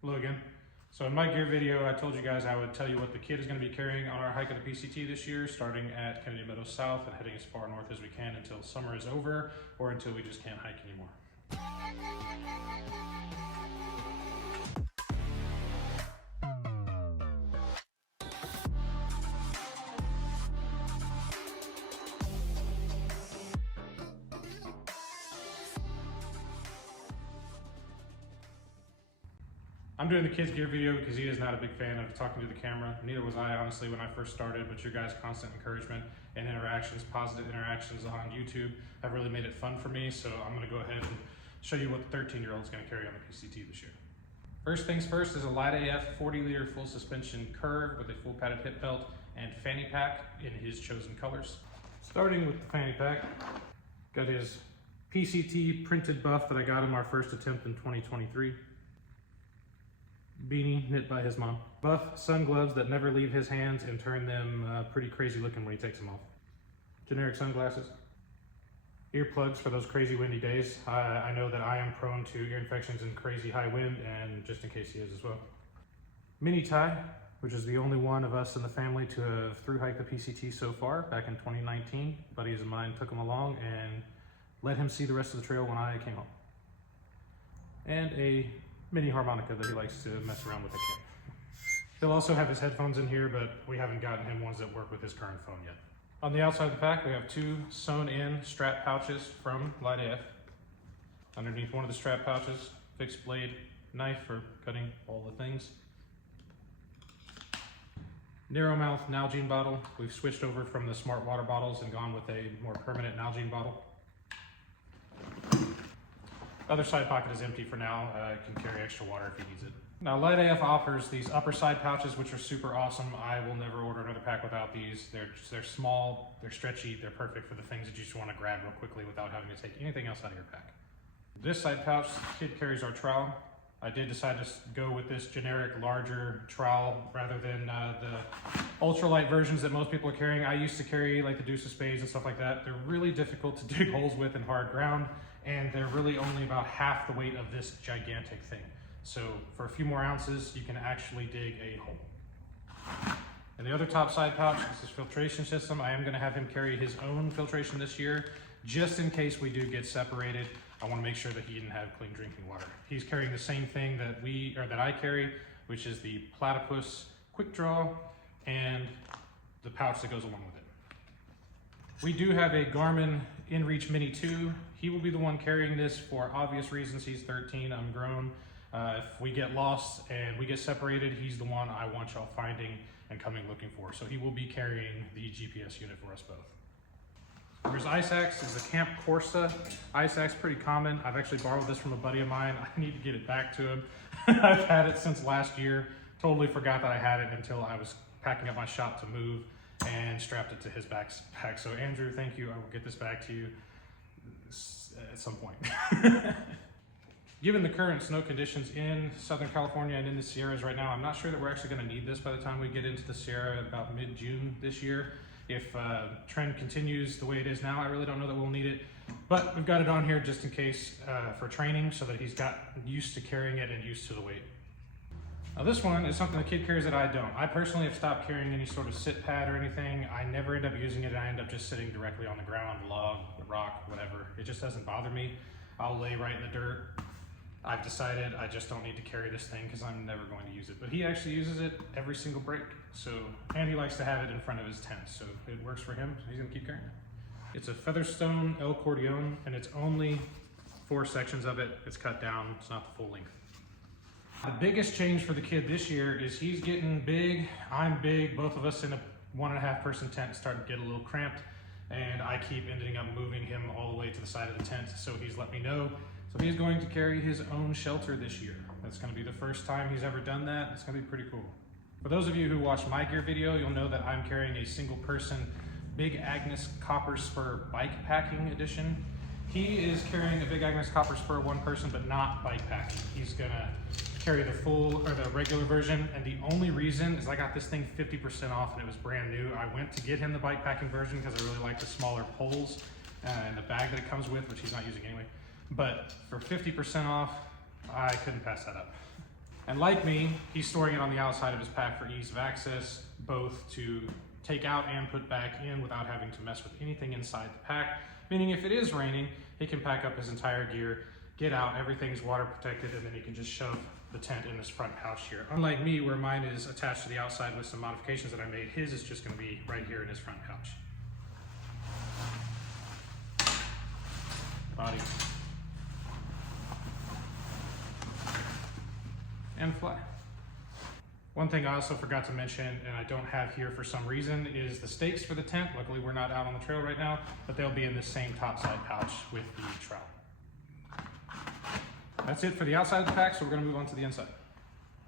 Hello again. So in my gear video, I told you guys I would tell you what the kid is going to be carrying on our hike of the PCT this year, starting at Kennedy Meadows South and heading as far north as we can until summer is over or until we just can't hike anymore. I'm doing the kids gear video because he is not a big fan of talking to the camera. Neither was I, honestly, when I first started, but your guys' constant encouragement and interactions, positive interactions on YouTube have really made it fun for me. So I'm gonna go ahead and show you what the 13-year-old is gonna carry on the PCT this year. First things first is a Light AF 40-liter full suspension curve with a full padded hip belt and fanny pack in his chosen colors. Starting with the fanny pack, got his PCT printed buff that I got him our first attempt in 2023. Beanie knit by his mom. Buff sun gloves that never leave his hands and turn them pretty crazy looking when he takes them off. Generic sunglasses. Earplugs for those crazy windy days. I know that I am prone to ear infections in crazy high wind, and just in case he is as well. Mini tie, which is the only one of us in the family to have thru hiked the PCT so far. Back in 2019, buddies of mine took him along and let him see the rest of the trail when I came home. And a mini harmonica that he likes to mess around with at camp. He'll also have his headphones in here, but we haven't gotten him ones that work with his current phone yet. On the outside of the pack, we have two sewn in strap pouches from Light AF. Underneath one of the strap pouches, fixed blade knife for cutting all the things. Narrow mouth Nalgene bottle. We've switched over from the smart water bottles and gone with a more permanent Nalgene bottle. Other side pocket is empty for now. It can carry extra water if he needs it. Now, Light AF offers these upper side pouches, which are super awesome. I will never order another pack without these. They're small, they're stretchy, they're perfect for the things that you just want to grab real quickly without having to take anything else out of your pack. This side pouch, the kid carries our trowel. I did decide to go with this generic, larger trowel rather than the ultralight versions that most people are carrying. I used to carry like the deuce of spades and stuff like that. They're really difficult to dig holes with in hard ground, and they're really only about half the weight of this gigantic thing. So for a few more ounces, you can actually dig a hole. And the other top side pouch is his filtration system. I am gonna have him carry his own filtration this year, just in case we do get separated. I wanna make sure that he didn't have clean drinking water. He's carrying the same thing that I carry, which is the Platypus Quick Draw and the pouch that goes along with it. We do have a Garmin InReach Mini 2. He will be the one carrying this for obvious reasons. He's 13, I'm grown. If we get lost and we get separated, he's the one I want y'all finding and coming looking for. So he will be carrying the GPS unit for us both. There's Ice Axe, is the Camp Corsa. Ice Axe, pretty common. I've actually borrowed this from a buddy of mine. I need to get it back to him. I've had it since last year. Totally forgot that I had it until I was packing up my shop to move and strapped it to his backpack. So Andrew, thank you. I will get this back to you at some point. Given the current snow conditions in Southern California and in the Sierras right now, I'm not sure that we're actually going to need this by the time we get into the Sierra about mid-June this year. If trend continues the way it is now, I really don't know that we'll need it, but we've got it on here just in case for training so that he's got used to carrying it and used to the weight. Now this one is something the kid carries that I don't. I personally have stopped carrying any sort of sit pad or anything. I never end up using it. I end up just sitting directly on the ground, log, rock, whatever. It just doesn't bother me. I'll lay right in the dirt. I've decided I just don't need to carry this thing because I'm never going to use it. But he actually uses it every single break. And he likes to have it in front of his tent, so it works for him. So he's gonna keep carrying it. It's a Featherstone El Cordion, and it's only 4 sections of it. It's cut down, it's not the full length. The biggest change for the kid this year is he's getting big, I'm big, both of us in a 1.5 person tent starting to get a little cramped, and I keep ending up moving him all the way to the side of the tent, so he's let me know. So he's going to carry his own shelter this year. That's gonna be the first time he's ever done that. It's gonna be pretty cool. For those of you who watched my gear video, you'll know that I'm carrying a single person Big Agnes Copper Spur bike packing edition. He is carrying a Big Agnes Copper Spur one person, but not bike packing. He's gonna carry the full or the regular version, and the only reason is I got this thing 50% off and it was brand new. I went to get him the bike packing version because I really like the smaller poles and the bag that it comes with, which he's not using anyway. But for 50% off, I couldn't pass that up. And like me, he's storing it on the outside of his pack for ease of access, both to take out and put back in without having to mess with anything inside the pack. Meaning if it is raining, he can pack up his entire gear, get out, everything's water protected, and then he can just shove the tent in this front pouch here. Unlike me, where mine is attached to the outside with some modifications that I made, his is just gonna be right here in his front pouch. Body. And fly. One thing I also forgot to mention, and I don't have here for some reason, is the stakes for the tent. Luckily, we're not out on the trail right now, but they'll be in this same topside pouch with the trowel. That's it for the outside of the pack, so we're gonna move on to the inside.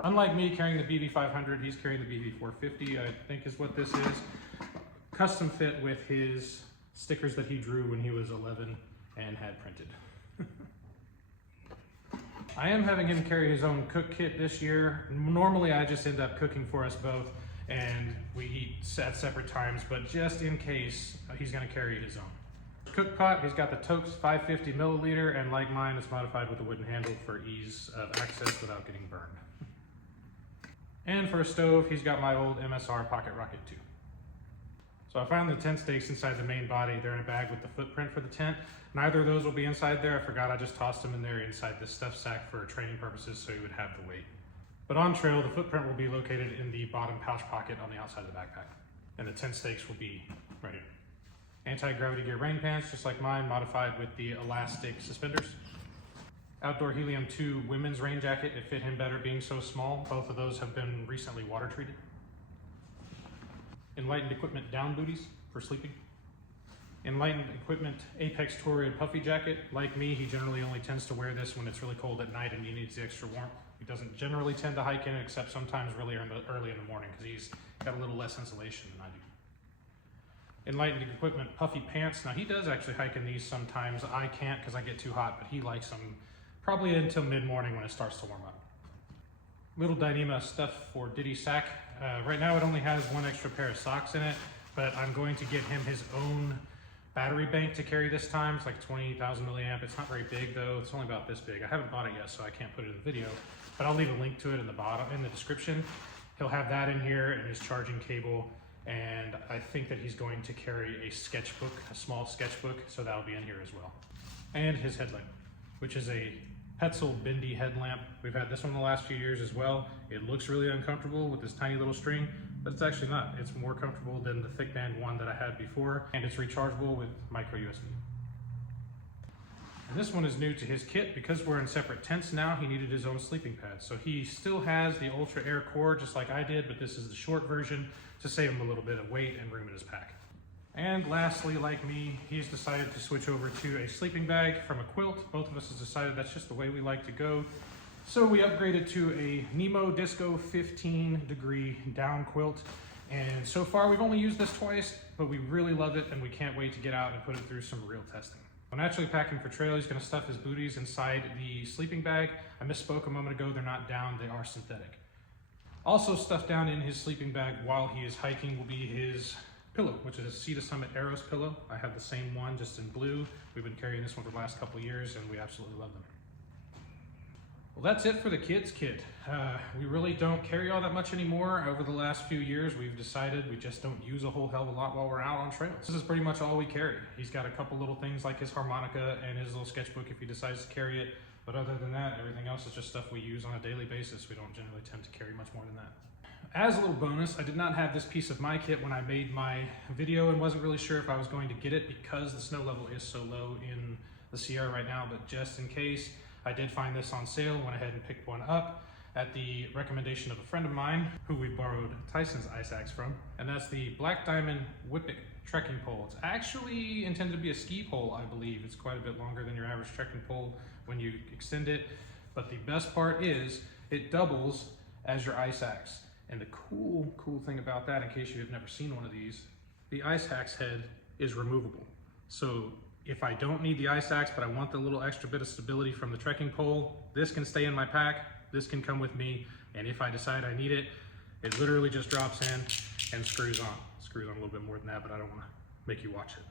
Unlike me carrying the BV500, he's carrying the BV450, I think is what this is. Custom fit with his stickers that he drew when he was 11 and had printed. I am having him carry his own cook kit this year. Normally I just end up cooking for us both and we eat at separate times, but just in case, he's gonna carry his own. Cook pot, he's got the Totes 550 milliliter, and like mine, it's modified with a wooden handle for ease of access without getting burned. And for a stove, he's got my old MSR Pocket Rocket 2. So I found the tent stakes inside the main body. They're in a bag with the footprint for the tent. Neither of those will be inside there. I forgot I just tossed them in there inside this stuff sack for training purposes so you would have the weight. But on trail, the footprint will be located in the bottom pouch pocket on the outside of the backpack. And the tent stakes will be right here. Anti-gravity gear rain pants, just like mine, modified with the elastic suspenders. Outdoor Helium 2 women's rain jacket. It fit him better being so small. Both of those have been recently water treated. Enlightened Equipment down booties for sleeping. Enlightened Equipment Apex Torrid puffy jacket. Like me, he generally only tends to wear this when it's really cold at night and he needs the extra warmth. He doesn't generally tend to hike in it, except sometimes really early in the morning because he's got a little less insulation than I do. Enlightened Equipment puffy pants. Now he does actually hike in these sometimes. I can't because I get too hot, but he likes them probably until mid-morning when it starts to warm up. Little Dyneema stuff for Diddy sack. Right now it only has one extra pair of socks in it, but I'm going to get him his own battery bank to carry this time. It's like 20,000 milliamp. It's not very big though. It's only about this big. I haven't bought it yet, so I can't put it in the video, but I'll leave a link to it in the bottom, in the description. He'll have that in here and his charging cable. And I think that he's going to carry a sketchbook, a small sketchbook, so that'll be in here as well. And his headlamp, which is a Petzl Bindi headlamp. We've had this one the last few years as well. It looks really uncomfortable with this tiny little string, but it's actually not. It's more comfortable than the thick band one that I had before, and it's rechargeable with micro USB. And this one is new to his kit. Because we're in separate tents now, he needed his own sleeping pad. So he still has the Ultra Air Core just like I did, but this is the short version to save him a little bit of weight and room in his pack. And lastly, like me, he's decided to switch over to a sleeping bag from a quilt. Both of us has decided that's just the way we like to go. So we upgraded to a Nemo Disco 15-degree down quilt. And so far we've only used this twice, but we really love it and we can't wait to get out and put it through some real testing. When actually packing for trail, he's gonna stuff his booties inside the sleeping bag. I misspoke a moment ago, they're not down, they are synthetic. Also stuffed down in his sleeping bag while he is hiking will be his pillow, which is a Sea to Summit Aeros pillow. I have the same one, just in blue. We've been carrying this one for the last couple of years and we absolutely love them. Well, that's it for the kids kit. We really don't carry all that much anymore. Over the last few years, we've decided we just don't use a whole hell of a lot while we're out on trails. This is pretty much all we carry. He's got a couple little things like his harmonica and his little sketchbook if he decides to carry it. But other than that, everything else is just stuff we use on a daily basis. We don't generally tend to carry much more than that. As a little bonus, I did not have this piece of my kit when I made my video and wasn't really sure if I was going to get it because the snow level is so low in the Sierra right now, but just in case, I did find this on sale, went ahead and picked one up at the recommendation of a friend of mine who we borrowed Tyson's ice axe from, and that's the Black Diamond Whippet trekking pole. It's actually intended to be a ski pole, I believe. It's quite a bit longer than your average trekking pole when you extend it, but the best part is it doubles as your ice axe. And the cool thing about that, in case you've never seen one of these, the ice axe head is removable. So if I don't need the ice axe, but I want the little extra bit of stability from the trekking pole, this can stay in my pack, this can come with me, and if I decide I need it, it literally just drops in and screws on. Screws on a little bit more than that, but I don't want to make you watch it.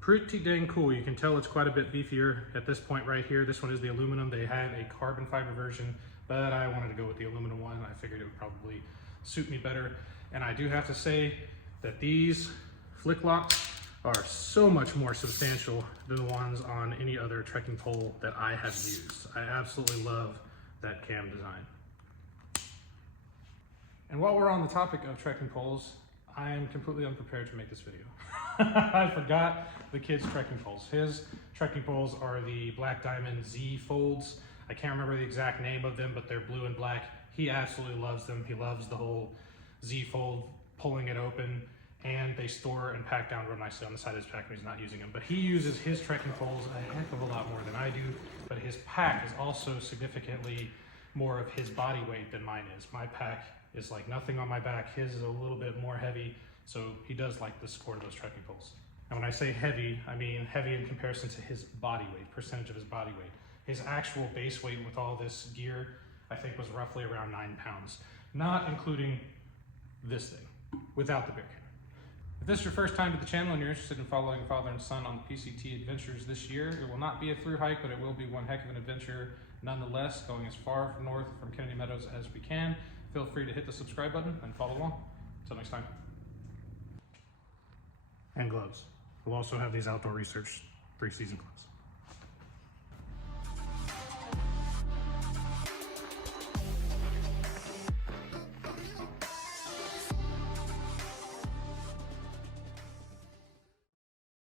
Pretty dang cool. You can tell it's quite a bit beefier at this point right here. This one is the aluminum. They have a carbon fiber version, but I wanted to go with the aluminum one. I figured it would probably suit me better. And I do have to say that these flick locks are so much more substantial than the ones on any other trekking pole that I have used. I absolutely love that cam design. And while we're on the topic of trekking poles, I am completely unprepared to make this video. I forgot the kid's trekking poles. His trekking poles are the Black Diamond Z folds. I can't remember the exact name of them, but they're blue and black. He absolutely loves them. He loves the whole Z fold, pulling it open, and they store and pack down real nicely on the side of his pack when he's not using them. But he uses his trekking poles a heck of a lot more than I do, but his pack is also significantly more of his body weight than mine is. My pack is like nothing on my back. His is a little bit more heavy, so he does like the support of those trekking poles. And when I say heavy, I mean heavy in comparison to his body weight, percentage of his body weight. His actual base weight with all this gear, I think was roughly around 9 pounds, not including this thing, without the bear can. If this is your first time to the channel and you're interested in following father and son on PCT adventures this year, it will not be a through hike, but it will be one heck of an adventure nonetheless, going as far north from Kennedy Meadows as we can. Feel free to hit the subscribe button and follow along. Until next time. And gloves. We'll also have these outdoor research 3-season gloves.